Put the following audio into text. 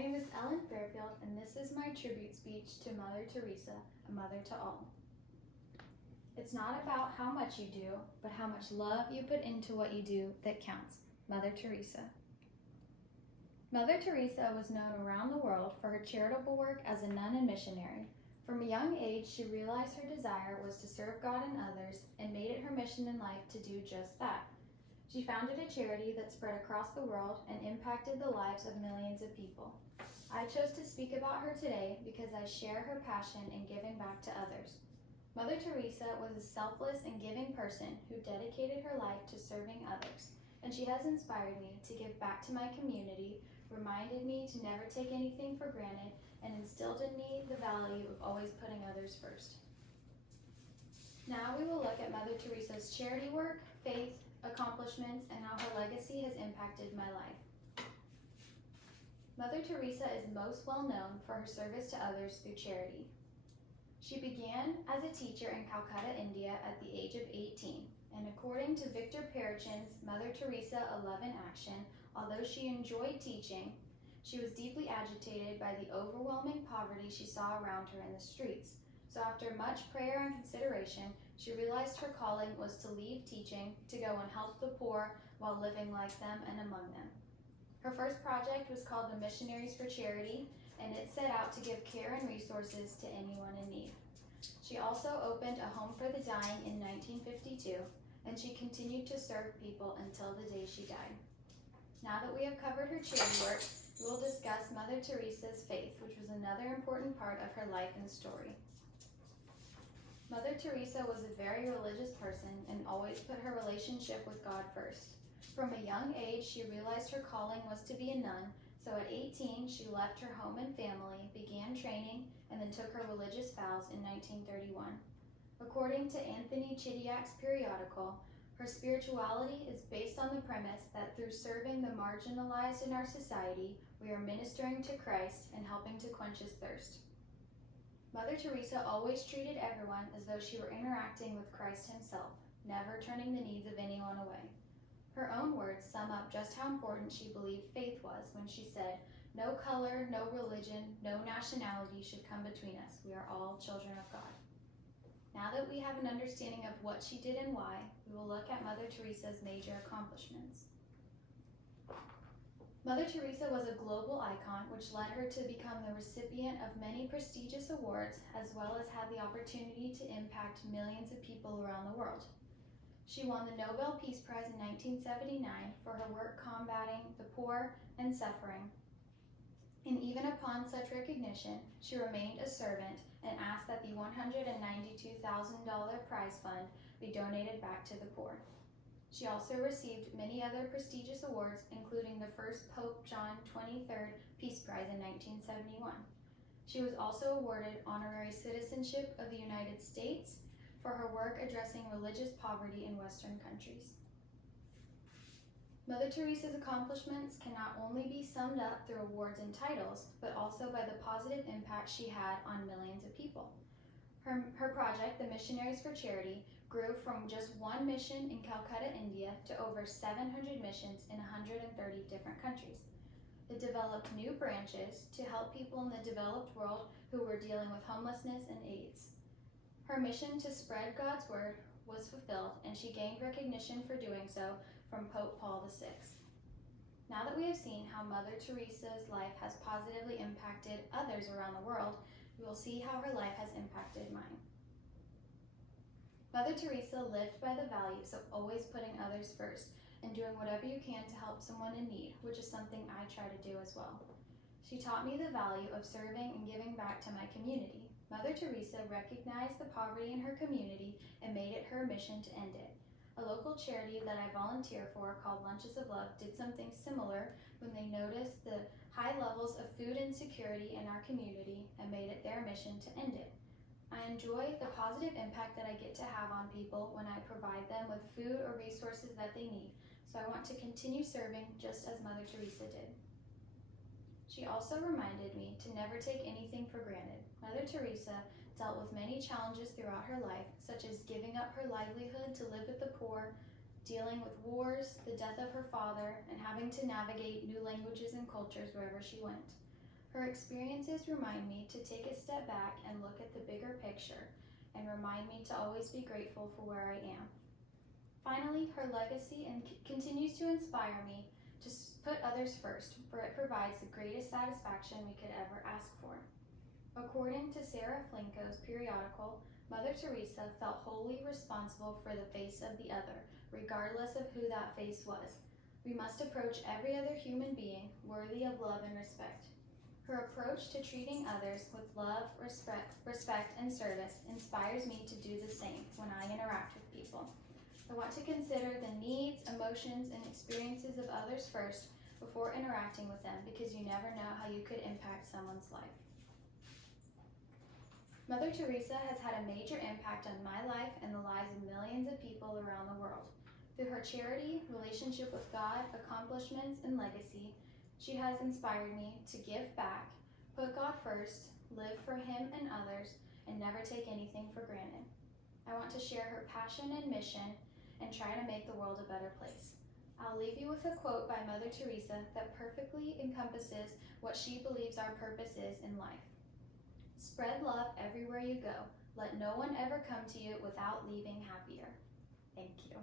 name is Ellen Fairfield, and this is my tribute speech to Mother Teresa, a mother to all. It's not about how much you do, but how much love you put into what you do that counts. Mother Teresa. Mother Teresa was known around the world for her charitable work as a nun and missionary. From a young age, she realized her desire was to serve God and others and made it her mission in life to do just that. She founded a charity that spread across the world and impacted the lives of millions of people. I chose to speak about her today because I share her passion in giving back to others. Mother Teresa was a selfless and giving person who dedicated her life to serving others, and she has inspired me to give back to my community, reminded me to never take anything for granted, and instilled in me the value of always putting others first. Now we will look at Mother Teresa's charity work, faith, accomplishments, and how her legacy has impacted my life. Mother Teresa is most well known for her service to others through charity. She began as a teacher in Calcutta, India at the age of 18, and according to Victor Perichin's Mother Teresa 11 Action, although she enjoyed teaching, she was deeply agitated by the overwhelming poverty she saw around her in the streets. So after much prayer and consideration, she realized her calling was to leave teaching, to go and help the poor while living like them and among them. Her first project was called the Missionaries for Charity, and it set out to give care and resources to anyone in need. She also opened a home for the dying in 1952, and she continued to serve people until the day she died. Now that we have covered her charity work, we will discuss Mother Teresa's faith, which was another important part of her life and story. Mother Teresa was a very religious person and always put her relationship with God first. From a young age, she realized her calling was to be a nun, so at 18, she left her home and family, began training, and then took her religious vows in 1931. According to Anthony Chidiak's periodical, her spirituality is based on the premise that through serving the marginalized in our society, we are ministering to Christ and helping to quench his thirst. Mother Teresa always treated everyone as though she were interacting with Christ himself, never turning the needs of anyone away. Her own words sum up just how important she believed faith was when she said, "No color, no religion, no nationality should come between us. We are all children of God." Now that we have an understanding of what she did and why, we will look at Mother Teresa's major accomplishments. Mother Teresa was a global icon, which led her to become the recipient of many prestigious awards, as well as had the opportunity to impact millions of people around the world. She won the Nobel Peace Prize in 1979 for her work combating the poor and suffering. And even upon such recognition, she remained a servant and asked that the $192,000 prize fund be donated back to the poor. She also received many other prestigious awards, including the first Pope John XXIII Peace Prize in 1971. She was also awarded honorary citizenship of the United States for her work addressing religious poverty in Western countries. Mother Teresa's accomplishments can not only be summed up through awards and titles, but also by the positive impact she had on millions of people. Her project, the Missionaries for Charity, grew from just one mission in Calcutta, India, to over 700 missions in 130 different countries. It developed new branches to help people in the developed world who were dealing with homelessness and AIDS. Her mission to spread God's word was fulfilled, and she gained recognition for doing so from Pope Paul VI. Now that we have seen how Mother Teresa's life has positively impacted others around the world, we will see how her life has impacted mine. Mother Teresa lived by the values of always putting others first and doing whatever you can to help someone in need, which is something I try to do as well. She taught me the value of serving and giving back to my community. Mother Teresa recognized the poverty in her community and made it her mission to end it. A local charity that I volunteer for, called Lunches of Love, did something similar when they noticed the high levels of food insecurity in our community and made it their mission to end it. I enjoy the positive impact that I get to have on people when I provide them with food or resources that they need, so I want to continue serving just as Mother Teresa did. She also reminded me to never take anything for granted. Mother Teresa dealt with many challenges throughout her life, such as giving up her livelihood to live with the poor, dealing with wars, the death of her father, and having to navigate new languages and cultures wherever she went. Her experiences remind me to take a step back and look at the bigger picture, and remind me to always be grateful for where I am. Finally, her legacy continues to inspire me to put others first, for it provides the greatest satisfaction we could ever ask for. According to Sarah Flinko's periodical, Mother Teresa felt wholly responsible for the face of the other, regardless of who that face was. We must approach every other human being worthy of love and respect. Her approach to treating others with love, respect, and service inspires me to do the same when I interact with people. I want to consider the needs, emotions, and experiences of others first before interacting with them, because you never know how you could impact someone's life. Mother Teresa has had a major impact on my life and the lives of millions of people around the world. Through her charity, relationship with God, accomplishments, and legacy, she has inspired me to give back, put God first, live for Him and others, and never take anything for granted. I want to share her passion and mission and try to make the world a better place. I'll leave you with a quote by Mother Teresa that perfectly encompasses what she believes our purpose is in life. Spread love everywhere you go. Let no one ever come to you without leaving happier. Thank you.